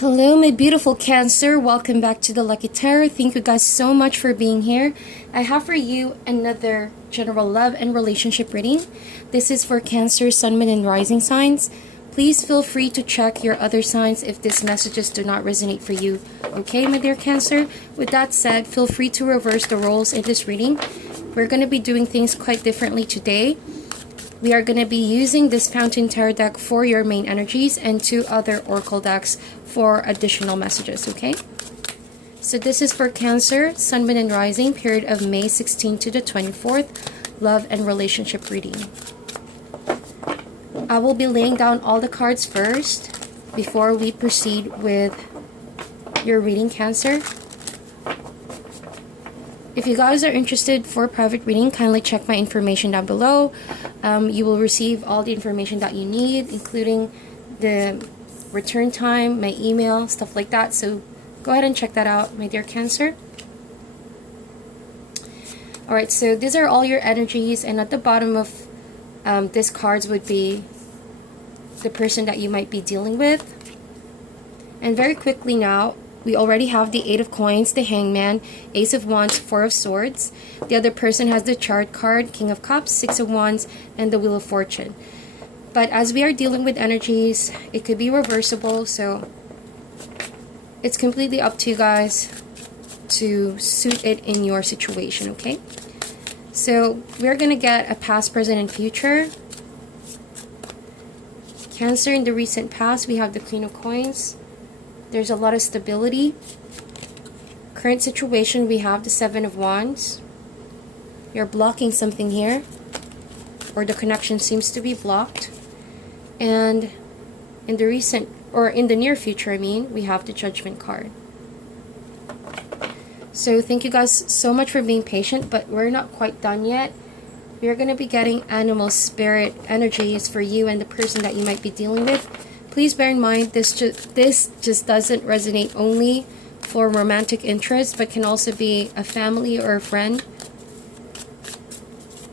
Hello, my beautiful Cancer. Welcome back to the Lucky Tarot. Thank you guys so much for being here. I have for you another general love and relationship reading. This is for Cancer, Sun, Moon, and Rising signs. Please feel free to check your other signs if these messages do not resonate for you. Okay, my dear Cancer? With that said, feel free to reverse the roles in this reading. We're going to be doing things quite differently today. We are going to be using this Foutain Tarot deck for your main energies and two other Oracle decks for additional messages, okay? So this is for Cancer, Sun, Moon, and Rising, period of May 16 to the 24th, love and relationship reading. I will be laying down all the cards first before we proceed with your reading, Cancer. If you guys are interested for a private reading, kindly check my information down below. You will receive all the information that you need, including the return time, my email, stuff like that. So go ahead and check that out, my dear Cancer. Alright, so these are all your energies, and at the bottom of these cards would be the person that you might be dealing with. And very quickly now, we already have the Eight of Coins, the Hangman, Ace of Wands, Four of Swords. The other person has the Chariot card, King of Cups, Six of Wands, and the Wheel of Fortune. But as we are dealing with energies, it could be reversible, so it's completely up to you guys to suit it in your situation, okay? So we're going to get a past, present, and future. Cancer, in the recent past, we have the Queen of Coins. There's a lot of stability. Current situation, we have the Seven of Wands. You're blocking something here, or the connection seems to be blocked. And in the recent, or in the near future, I mean, we have the Judgment card. So thank you guys so much for being patient, but we're not quite done yet. We're going to be getting animal spirit energies for you and the person that you might be dealing with. Please bear in mind, this just doesn't resonate only for romantic interest, but can also be a family or a friend.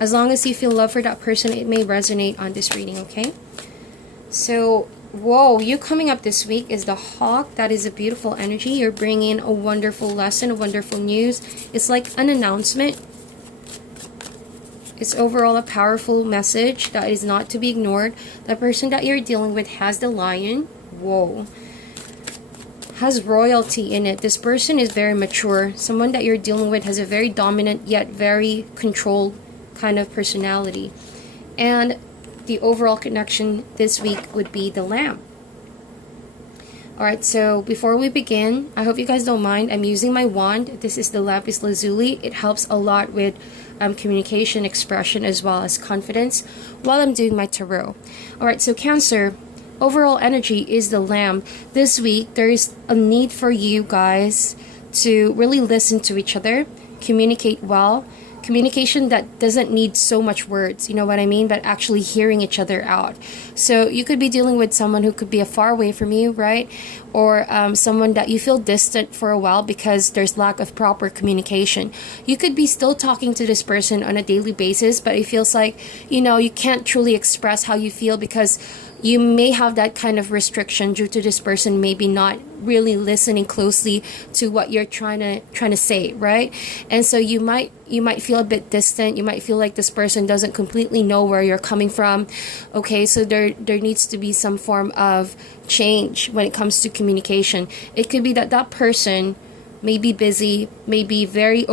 As long as you feel love for that person, it may resonate on this reading, okay? So, whoa, you coming up this week is the Hawk. That is a beautiful energy. You're bringing a wonderful lesson, a wonderful news. It's like an announcement. It's overall a powerful message that is not to be ignored. The person that you're dealing with has the Lion. Whoa. Has royalty in it. This person is very mature. Someone that you're dealing with has a very dominant yet very controlled kind of personality. And the overall connection this week would be the Lamb. Alright, so before we begin, I hope you guys don't mind. I'm using my wand. This is the Lapis Lazuli. It helps a lot with communication, expression, as well as confidence while I'm doing my tarot. Alright, so Cancer, overall energy is the Lamb. This week, there is a need for you guys to really listen to each other, communicate well. Communication that doesn't need so much words, you know what I mean, but actually hearing each other out. So you could be dealing with someone who could be far away from you, right? Or someone that you feel distant for a while because there's lack of proper communication. You could be still talking to this person on a daily basis, but it feels like, you know, you can't truly express how you feel because you may have that kind of restriction due to this person maybe not really listening closely to what you're trying to say, right? And so you might feel a bit distant. You might feel like this person doesn't completely know where you're coming from. Okay, so there needs to be some form of change when it comes to communication. It could be that that person may be busy, may be very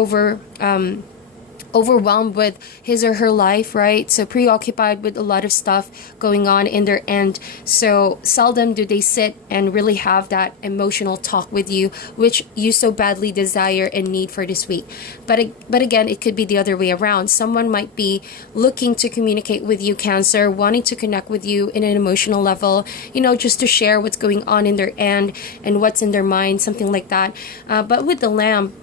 overwhelmed with his or her life, right? So preoccupied with a lot of stuff going on in their end. So seldom do they sit and really have that emotional talk with you, which you so badly desire and need for this week. But again, it could be the other way around. Someone might be looking to communicate with you, Cancer, wanting to connect with you in an emotional level, you know, just to share what's going on in their end and what's in their mind, something like that. But with the Lamb,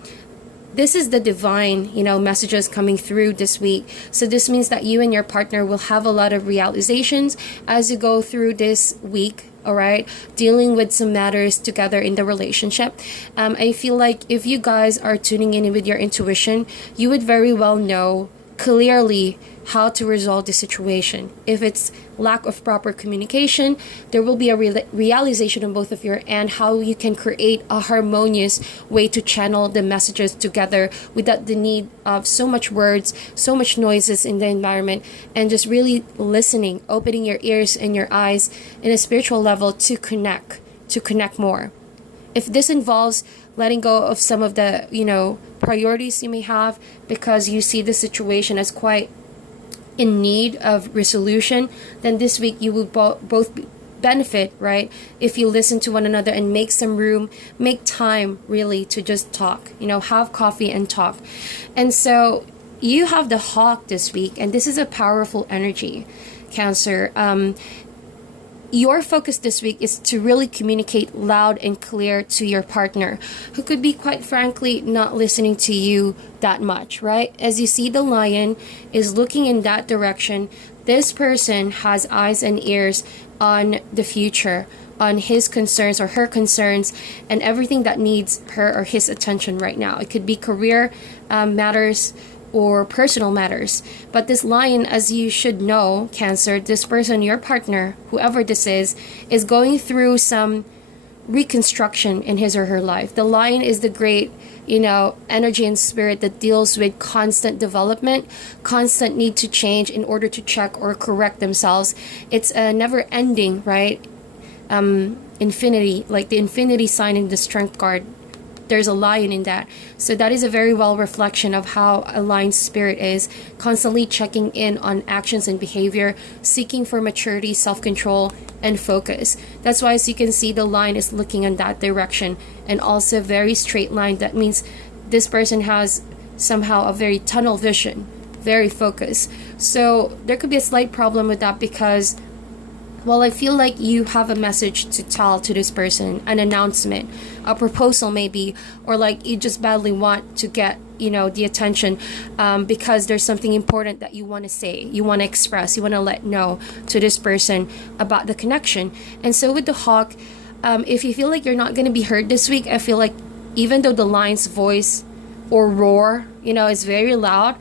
this is the divine, you know, messages coming through this week. So this means that you and your partner will have a lot of realizations as you go through this week, all right, dealing with some matters together in the relationship. I feel like if you guys are tuning in with your intuition, you would very well know clearly how to resolve the situation. If it's lack of proper communication, there will be a realization on both of your end how you can create a harmonious way to channel the messages together without the need of so much words, so much noises in the environment, and just really listening, opening your ears and your eyes in a spiritual level to connect more. If this involves letting go of some of the, priorities you may have because you see the situation as quite in need of resolution, then this week you will both benefit, right? If you listen to one another and make some room, make time really to just talk, have coffee and talk. And so you have the hawk this week, and this is a powerful energy, Cancer. Your focus this week is to really communicate loud and clear to your partner, who could be, quite frankly, not listening to you that much, right? As you see, the lion is looking in that direction. This person has eyes and ears on the future, on his concerns or her concerns, and everything that needs her or his attention right now. It could be career matters or personal matters. But this lion, as you should know, Cancer, this person, your partner, whoever this is going through some reconstruction in his or her life. The lion is the great, energy and spirit that deals with constant development, constant need to change in order to check or correct themselves. It's a never ending, right? Infinity, like the infinity sign in the strength card. There's a lion in that. So that is a very well reflection of how a lion spirit is, constantly checking in on actions and behavior, seeking for maturity, self-control, and focus. That's why, as you can see, the lion is looking in that direction, and also very straight line. That means this person has somehow a very tunnel vision, very focused. So there could be a slight problem with that because, well, I feel like you have a message to tell to this person, an announcement, a proposal maybe, or like you just badly want to get, the attention because there's something important that you want to say, you want to express, you want to let know to this person about the connection. And so with the hawk, if you feel like you're not going to be heard this week, I feel like even though the lion's voice or roar, is very loud,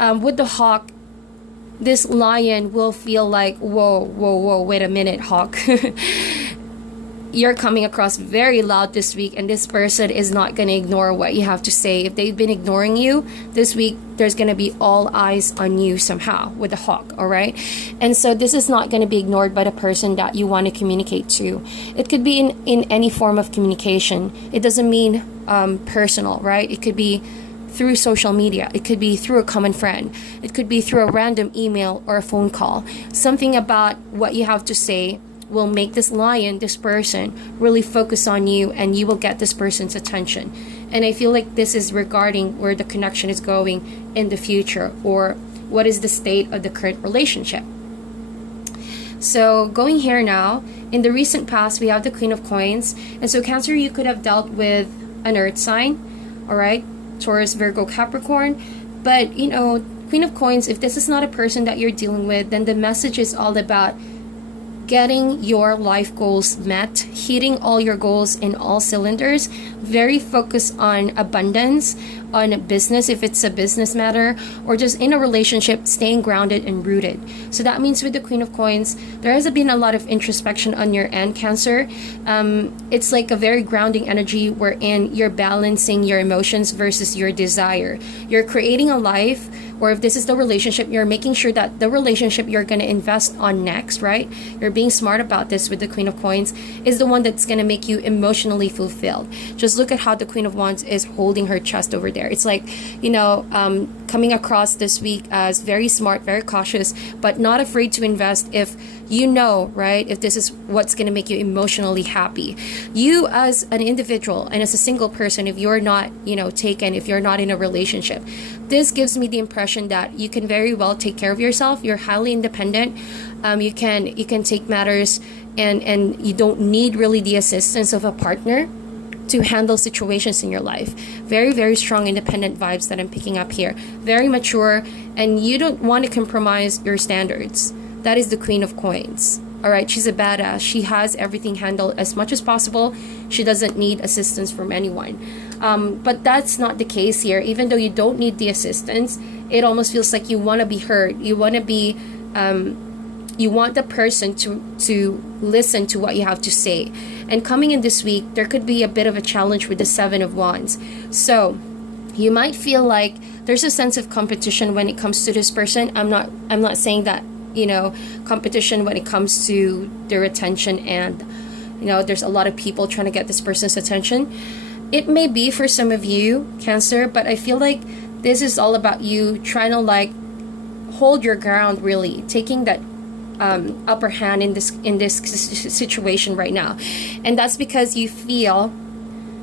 with the hawk, this lion will feel like, whoa, wait a minute, hawk. You're coming across very loud this week, and this person is not going to ignore what you have to say. If they've been ignoring you this week, there's going to be all eyes on you somehow with the hawk, all right? And so this is not going to be ignored by the person that you want to communicate to. It could be in any form of communication. It doesn't mean personal, right? It could be through social media. It could be through a common friend. It could be through a random email or a phone call. Something about what you have to say will make this lion, this person, really focus on you, and you will get this person's attention. And I feel like this is regarding where the connection is going in the future, or what is the state of the current relationship. So going here now, in the recent past, we have the Queen of Coins. And so Cancer, you could have dealt with an earth sign, all right? Taurus, Virgo, Capricorn. But, Queen of Coins, if this is not a person that you're dealing with, then the message is all about getting your life goals met, hitting all your goals in all cylinders, very focused on abundance, on business if it's a business matter, or just in a relationship, staying grounded and rooted. So that means with the Queen of Coins, there has been a lot of introspection on your end, Cancer. It's like a very grounding energy wherein you're balancing your emotions versus your desire. You're creating a life, or if this is the relationship, you're making sure that the relationship you're going to invest on next, right? You're being smart about this with the Queen of Coins, is the one that's going to make you emotionally fulfilled. Just look at how the Queen of Wands is holding her chest over there. It's like, coming across this week as very smart, very cautious, but not afraid to invest if right? If this is what's going to make you emotionally happy. You as an individual and as a single person, if you're not, taken, if you're not in a relationship, this gives me the impression that you can very well take care of yourself. You're highly independent. You can take matters and you don't need really the assistance of a partner to handle situations in your life. Very, very strong independent vibes that I'm picking up here. Very mature, and you don't want to compromise your standards. That is the Queen of Coins. All right, she's a badass. She has everything handled as much as possible. She doesn't need assistance from anyone. But that's not the case here. Even though you don't need the assistance, It almost feels like you want to be heard. You want to be you want the person to listen to what you have to say. And coming in this week, there could be a bit of a challenge with the Seven of Wands. So you might feel like there's a sense of competition when it comes to this person. I'm not saying that, competition when it comes to their attention, and there's a lot of people trying to get this person's attention. It may be for some of you, Cancer, but I feel like this is all about you trying to like hold your ground, really taking that upper hand in this situation right now. And that's because you feel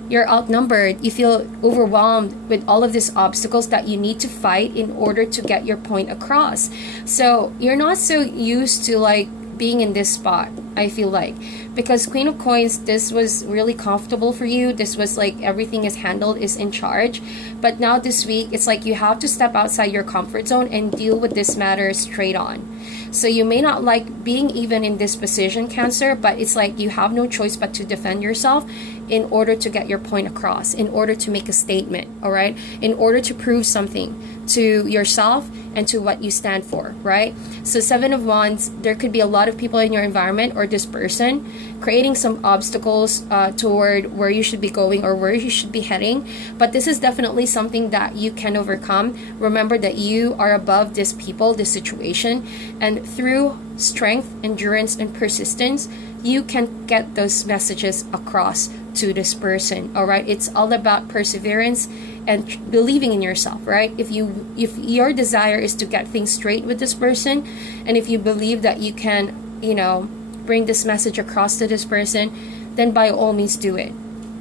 you're outnumbered. You feel overwhelmed with all of these obstacles that you need to fight in order to get your point across. So you're not so used to like being in this spot, I feel like, because Queen of Coins, this was really comfortable for you. This was like everything is handled, is in charge. But now this week, it's like you have to step outside your comfort zone and deal with this matter straight on. So you may not like being even in this position, Cancer, but it's like you have no choice but to defend yourself in order to get your point across, in order to make a statement, all right? In order to prove something to yourself and to what you stand for, right? So Seven of Wands, there could be a lot of people in your environment or this person creating some obstacles toward where you should be going or where you should be heading. But this is definitely something that you can overcome. Remember that you are above this people, this situation, and through strength, endurance, and persistence, you can get those messages across to this person, all right? It's all about perseverance and believing in yourself, right? If your desire is to get things straight with this person, and if you believe that you can, bring this message across to this person, then by all means do it,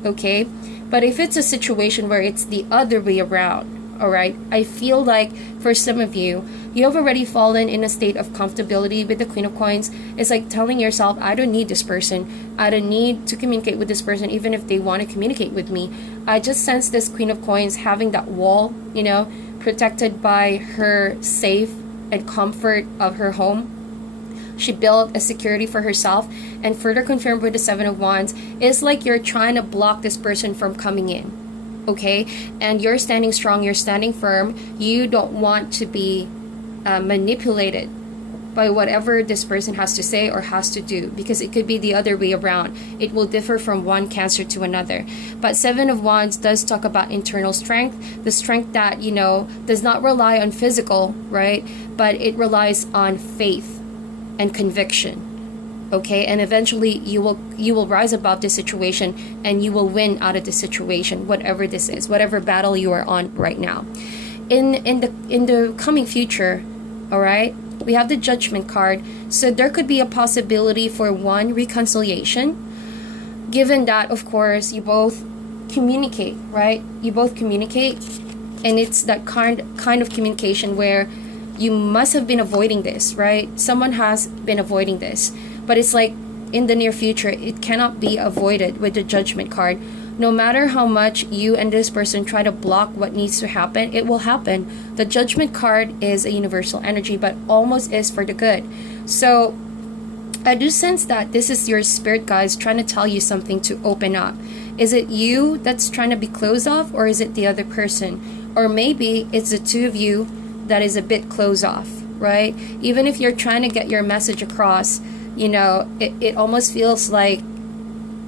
okay? But if it's a situation where it's the other way around, all right, I feel like for some of you, you have already fallen in a state of comfortability with the Queen of Coins. It's like telling yourself, I don't need this person. I don't need to communicate with this person, even if they want to communicate with me. I just sense this Queen of Coins having that wall, protected by her safe and comfort of her home. She built a security for herself, and further confirmed with the Seven of Wands, it's like you're trying to block this person from coming in, okay? And you're standing strong, you're standing firm. You don't want to be manipulated by whatever this person has to say or has to do, because it could be the other way around. It will differ from one Cancer to another. But Seven of Wands does talk about internal strength, the strength that, does not rely on physical, right? But it relies on faith and conviction, okay? And eventually you will rise above this situation, and you will win out of this situation, whatever this is, whatever battle you are on right now. In the coming future, all right, we have the Judgment card. So there could be a possibility for one reconciliation, given that, of course, you both communicate, right? You both communicate, and it's that kind of communication where you must have been avoiding this, right? Someone has been avoiding this, but it's like in the near future, it cannot be avoided with the Judgment card. No matter how much you and this person try to block what needs to happen, it will happen. The Judgment card is a universal energy, but almost is for the good. So I do sense that this is your spirit guides trying to tell you something to open up. Is it you that's trying to be closed off, or is it the other person? Or maybe it's the two of you that is a bit closed off, right? Even if you're trying to get your message across, it almost feels like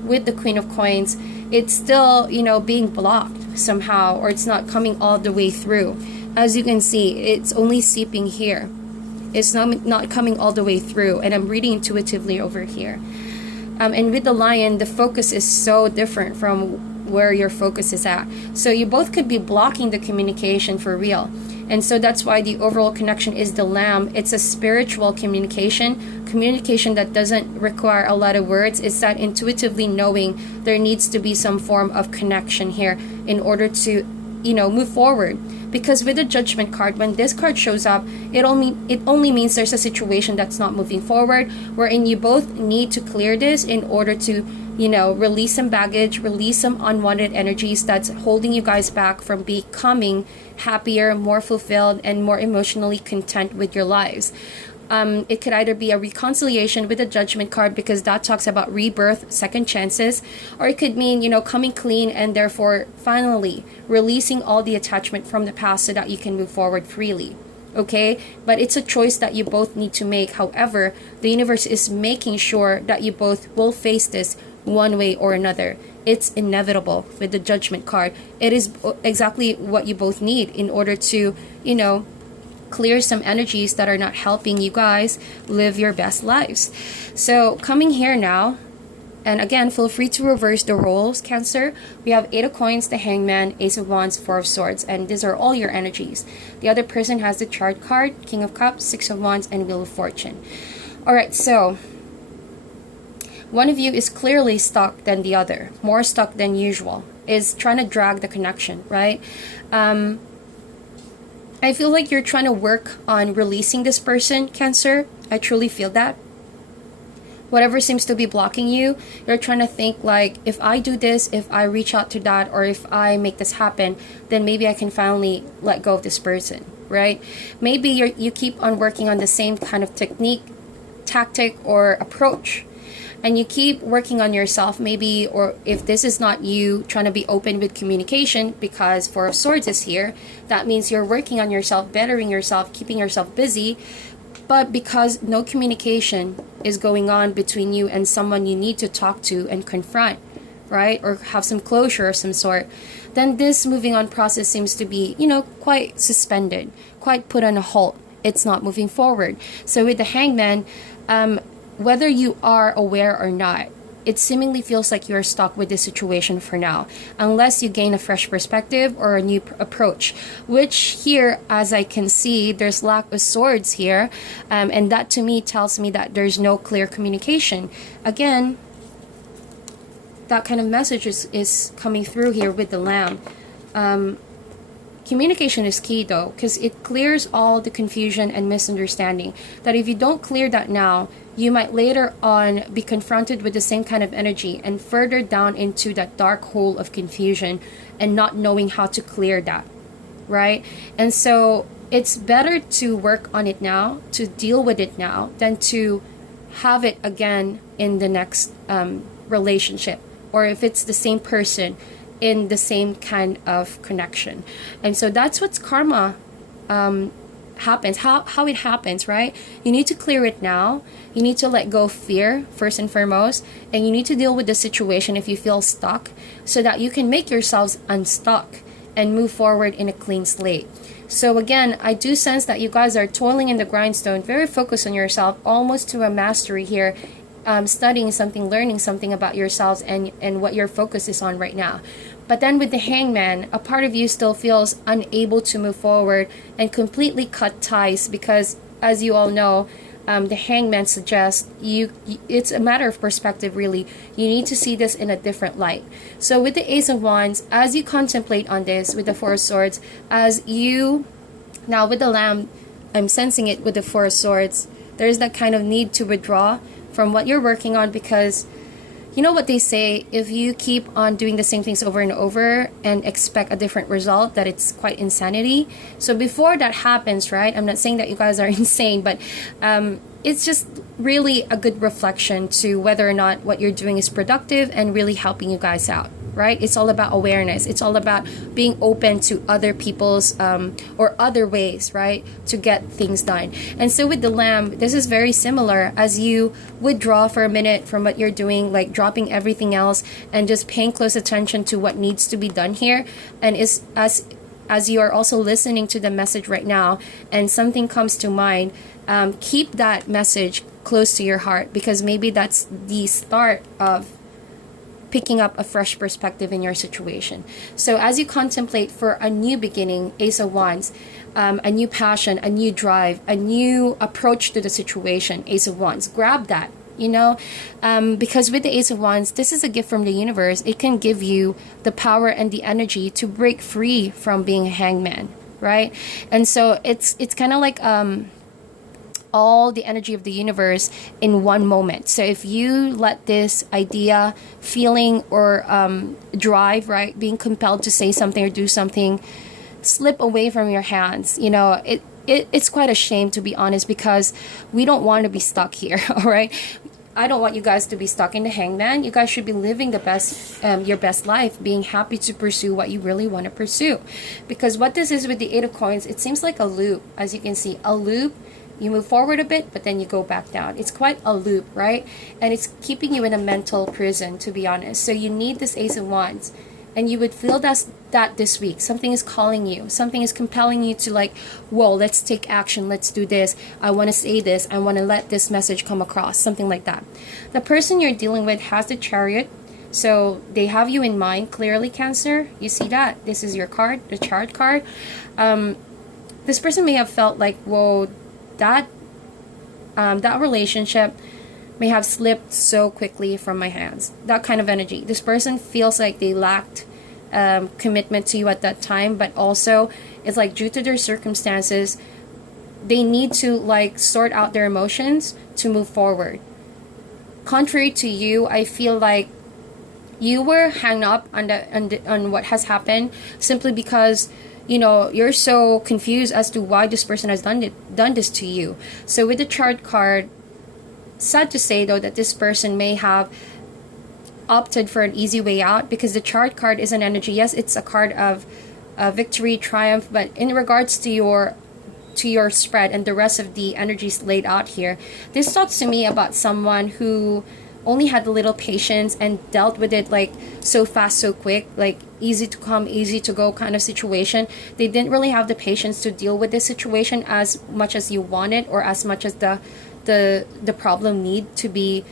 with the Queen of Coins, it's still, being blocked somehow, or it's not coming all the way through. As you can see, it's only seeping here. It's not coming all the way through, and I'm reading intuitively over here. And with the Lion, the focus is so different from where your focus is at. So you both could be blocking the communication for real. And so that's why the overall connection is the Lamb. It's a spiritual communication that doesn't require a lot of words. It's that intuitively knowing there needs to be some form of connection here in order to, move forward. Because with the Judgment card, when this card shows up, it only means there's a situation that's not moving forward, wherein you both need to clear this in order to, release some baggage, release some unwanted energies that's holding you guys back from becoming happier, more fulfilled, and more emotionally content with your lives. It could either be a reconciliation with the Judgment card, because that talks about rebirth, second chances, or it could mean, coming clean and therefore finally releasing all the attachment from the past so that you can move forward freely. Okay, but it's a choice that you both need to make. However, the universe is making sure that you both will face this one way or another. It's inevitable with the Judgment card. It is exactly what you both need in order to, clear some energies that are not helping you guys live your best lives. So coming here now, and again, feel free to reverse the roles, Cancer. We have 8 of Coins, the Hangman, Ace of Wands, 4 of Swords, and these are all your energies. The other person has the Chart card, King of Cups, 6 of Wands, and Wheel of Fortune. Alright, so one of you is clearly stuck than the other, more stuck than usual, is trying to drag the connection, right? I feel like you're trying to work on releasing this person, Cancer. I truly feel that. Whatever seems to be blocking you, you're trying to think like, if I do this, if I reach out to that, or if I make this happen, then maybe I can finally let go of this person, right? Maybe you keep on working on the same kind of technique, tactic, or approach, and you keep working on yourself, maybe, or if this is not you trying to be open with communication, because 4 of Swords is here, that means you're working on yourself, bettering yourself, keeping yourself busy. But because no communication is going on between you and someone you need to talk to and confront, right, or have some closure of some sort, then this moving on process seems to be, quite suspended, quite put on a halt. It's not moving forward. So with the Hangman, whether you are aware or not, it seemingly feels like you're stuck with this situation for now, unless you gain a fresh perspective or a new approach, which here, as I can see, there's lack of swords here, and that to me tells me that there's no clear communication. Again, that kind of message is coming through here with the Lamb. Communication is key though, because it clears all the confusion and misunderstanding. That if you don't clear that now, you might later on be confronted with the same kind of energy and further down into that dark hole of confusion and not knowing how to clear that, right? And so it's better to work on it now, to deal with it now, than to have it again in the next relationship, or if it's the same person in the same kind of connection. And so that's what's karma happens, how it happens, right? You need to clear it now. You need to let go of fear first and foremost, and you need to deal with the situation if you feel stuck, so that you can make yourselves unstuck and move forward in a clean slate. So again, I do sense that you guys are toiling in the grindstone, very focused on yourself, almost to a mastery here, studying something, learning something about yourselves and what your focus is on right now. But then with the Hangman, a part of you still feels unable to move forward and completely cut ties, because as you all know, the Hangman suggests it's a matter of perspective, really. You need to see this in a different light. So with the Ace of Wands, as you contemplate on this with the 4 of Swords, now with the Lamb, I'm sensing it with the 4 of Swords, there's that kind of need to withdraw from what you're working on, because you know what they say, if you keep on doing the same things over and over and expect a different result, that it's quite insanity. So before that happens, right, I'm not saying that you guys are insane, but it's just really a good reflection to whether or not what you're doing is productive and really helping you guys out, right? It's all about awareness. It's all about being open to other people's or other ways, right, to get things done. And so with the Lamb, this is very similar. As you withdraw for a minute from what you're doing, like dropping everything else and just paying close attention to what needs to be done here, and as you are also listening to the message right now and something comes to mind, keep that message close to your heart, because maybe that's the start of picking up a fresh perspective in your situation. So as you contemplate for a new beginning, Ace of Wands, a new passion, a new drive, a new approach to the situation, Ace of Wands, grab that, because with the Ace of Wands, this is a gift from the universe. It can give you the power and the energy to break free from being a hangman, right? And so it's kind of like all the energy of the universe in one moment. So if you let this idea, feeling, or drive, right, being compelled to say something or do something, slip away from your hands, it's quite a shame, to be honest, because we don't want to be stuck here. All right, I don't want you guys to be stuck in the hangman. You guys should be living the best, your best life, being happy to pursue what you really want to pursue. Because what this is with the 8 of Coins, it seems like a loop. As you can see, a loop. You move forward a bit, but then you go back down. It's quite a loop, right? And it's keeping you in a mental prison, to be honest. So you need this Ace of Wands. And you would feel that this week. Something is calling you. Something is compelling you to like, whoa, let's take action. Let's do this. I want to say this. I want to let this message come across. Something like that. The person you're dealing with has the Chariot. So they have you in mind clearly, Cancer. You see that? This is your card, the Chariot card. This person may have felt like, whoa, that relationship may have slipped so quickly from my hands. That kind of energy. This person feels like they lacked commitment to you at that time, but also it's like due to their circumstances, they need to like sort out their emotions to move forward. Contrary to you, I feel like you were hung up on what has happened simply because you're so confused as to why this person has done this to you. So with the Chariot card, sad to say though that this person may have opted for an easy way out, because the Chariot card is an energy. Yes, it's a card of victory, triumph, but in regards to your spread and the rest of the energies laid out here, this talks to me about someone who only had a little patience and dealt with it like so fast, so quick, like easy to come, easy to go kind of situation. They didn't really have the patience to deal with this situation as much as you wanted, or as much as the problem need to be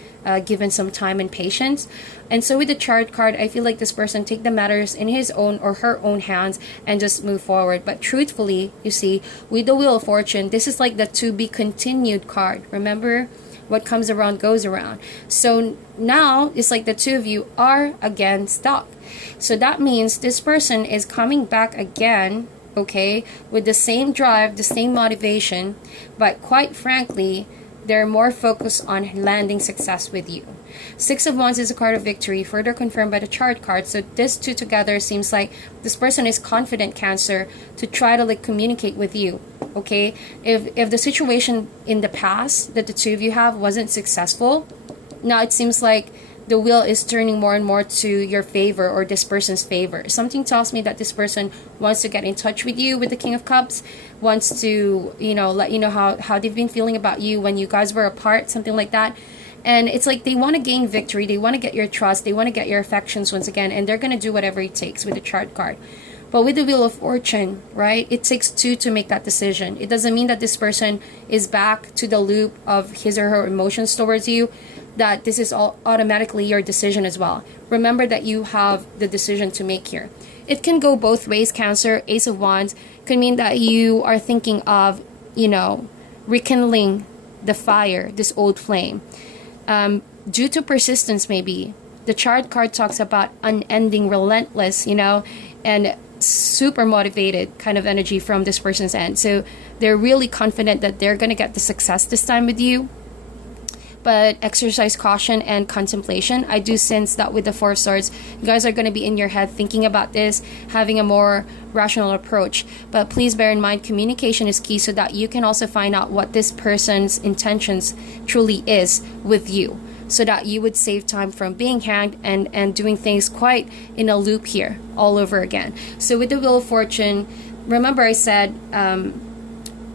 given some time and patience. And so with the Chariot card, I feel like this person take the matters in his own or her own hands and just move forward. But truthfully, you see, with the Wheel of Fortune, this is like the to be continued card. Remember, what comes around goes around. So now it's like the two of you are again stuck. So that means this person is coming back again, okay, with the same drive, the same motivation, but quite frankly, they're more focused on landing success with you. 6 of Wands is a card of victory, further confirmed by the Chariot card. So this two together seems like this person is confident, Cancer, to try to like communicate with you. Okay, if the situation in the past that the two of you have wasn't successful, now it seems like the wheel is turning more and more to your favor, or this person's favor. Something tells me that this person wants to get in touch with you with the King of Cups, wants to let you know how they've been feeling about you when you guys were apart, something like that. And it's like they want to gain victory, they want to get your trust, they want to get your affections once again, and they're going to do whatever it takes with the Chariot card. But with the Wheel of Fortune, right, it takes two to make that decision. It doesn't mean that this person is back to the loop of his or her emotions towards you, that this is all automatically your decision as well. Remember that you have the decision to make here. It can go both ways, Cancer. Ace of Wands could mean that you are thinking of, rekindling the fire, this old flame. Due to persistence, maybe. The Chariot card talks about unending, relentless, and super motivated kind of energy from this person's end. So they're really confident that they're going to get the success this time with you. But exercise caution and contemplation. I do sense that with the Four of Swords, you guys are going to be in your head thinking about this, having a more rational approach. But please bear in mind, communication is key so that you can also find out what this person's intentions truly is with you, so that you would save time from being hanged and doing things quite in a loop here all over again. So with the Wheel of Fortune, remember I said,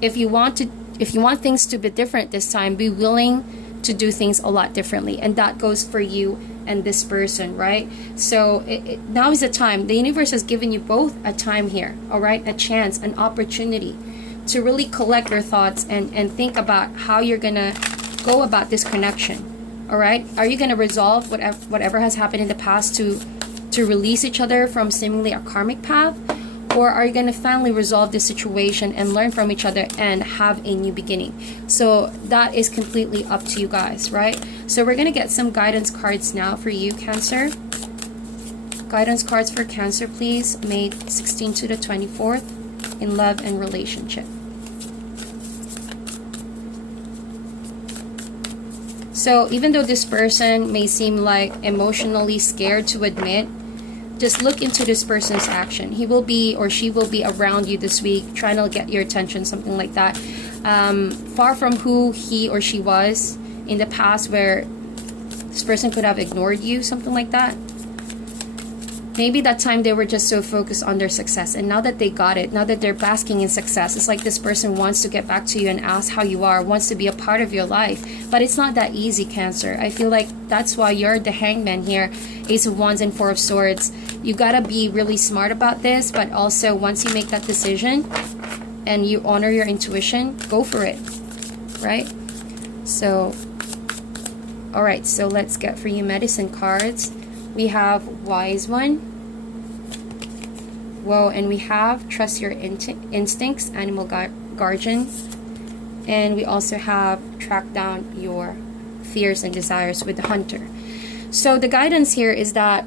if you want things to be different this time, be willing to do things a lot differently, and that goes for you and this person, right? So now is the time. The universe has given you both a time here, all right, a chance, an opportunity to really collect your thoughts and think about how you're gonna go about this connection. All right, are you gonna resolve whatever has happened in the past to release each other from seemingly a karmic path? Or are you going to finally resolve this situation and learn from each other and have a new beginning? So that is completely up to you guys, right? So we're going to get some guidance cards now for you, Cancer. Guidance cards for Cancer, please. May 16th to the 24th in love and relationship. So even though this person may seem like emotionally scared to admit just look into this person's action. He will be or she will be around you this week, trying to get your attention, something like that. Far from who he or she was in the past, where this person could have ignored you, something like that. Maybe that time they were just so focused on their success, and now that they got it, now that they're basking in success, it's like this person wants to get back to you and ask how you are, wants to be a part of your life. But it's not that easy, Cancer. I feel like that's why you're the Hangman here, Ace of Wands and Four of Swords. You gotta be really smart about this, but also once you make that decision and you honor your intuition, go for it, right? So, all right, so let's get for you medicine cards. We have Wise One. Whoa, and we have Trust Your Instincts, Animal Guardian. And we also have Track Down Your Fears and Desires with the Hunter. So the guidance here is that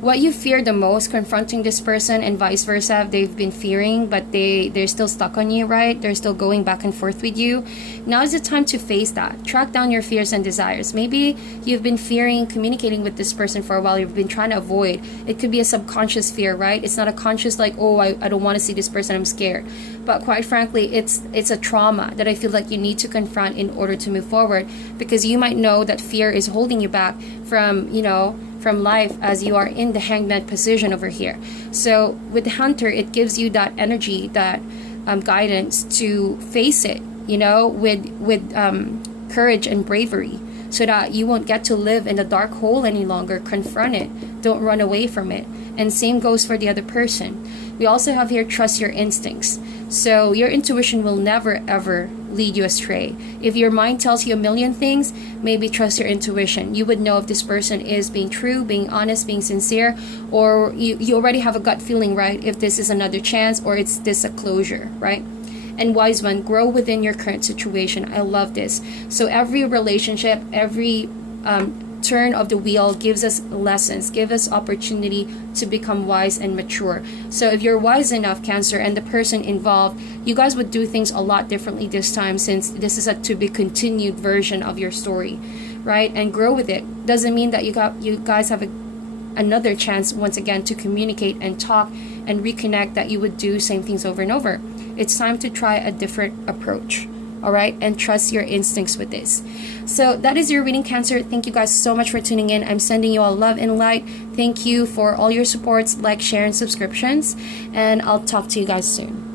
what you fear the most, confronting this person, and vice versa, they've been fearing, but they're still stuck on you, right? They're still going back and forth with you. Now is the time to face that. Track down your fears and desires. Maybe you've been fearing communicating with this person for a while. You've been trying to avoid. It could be a subconscious fear, right? It's not a conscious like, oh, I don't want to see this person, I'm scared. But quite frankly, it's a trauma that I feel like you need to confront in order to move forward, because you might know that fear is holding you back from, you know, from life, as you are in the Hangman position over here. So with the Hunter, it gives you that energy, that guidance to face it, you know, with courage and bravery, so that you won't get to live in the dark hole any longer. Confront it. Don't run away from it. And same goes for the other person. We also have here Trust Your Instincts. So your intuition will never ever lead you astray. If your mind tells you a million things, maybe trust your intuition. You would know if this person is being true, being honest, being sincere, or you already have a gut feeling, right? If this is another chance, or it's this a closure, right? And Wise One, grow within your current situation. I love this. So every relationship, every turn of the wheel gives us lessons, give us opportunity to become wise and mature. So if you're wise enough, Cancer, and the person involved, you guys would do things a lot differently this time, since this is a to be continued version of your story, right? And grow with it. Doesn't mean that you guys have another chance once again to communicate and talk and reconnect, that you would do same things over and over. It's time to try a different approach. All right, and trust your instincts with this. So that is your reading, Cancer. Thank you guys so much for tuning in. I'm sending you all love and light. Thank you for all your supports, like, share, and subscriptions, and I'll talk to you guys soon.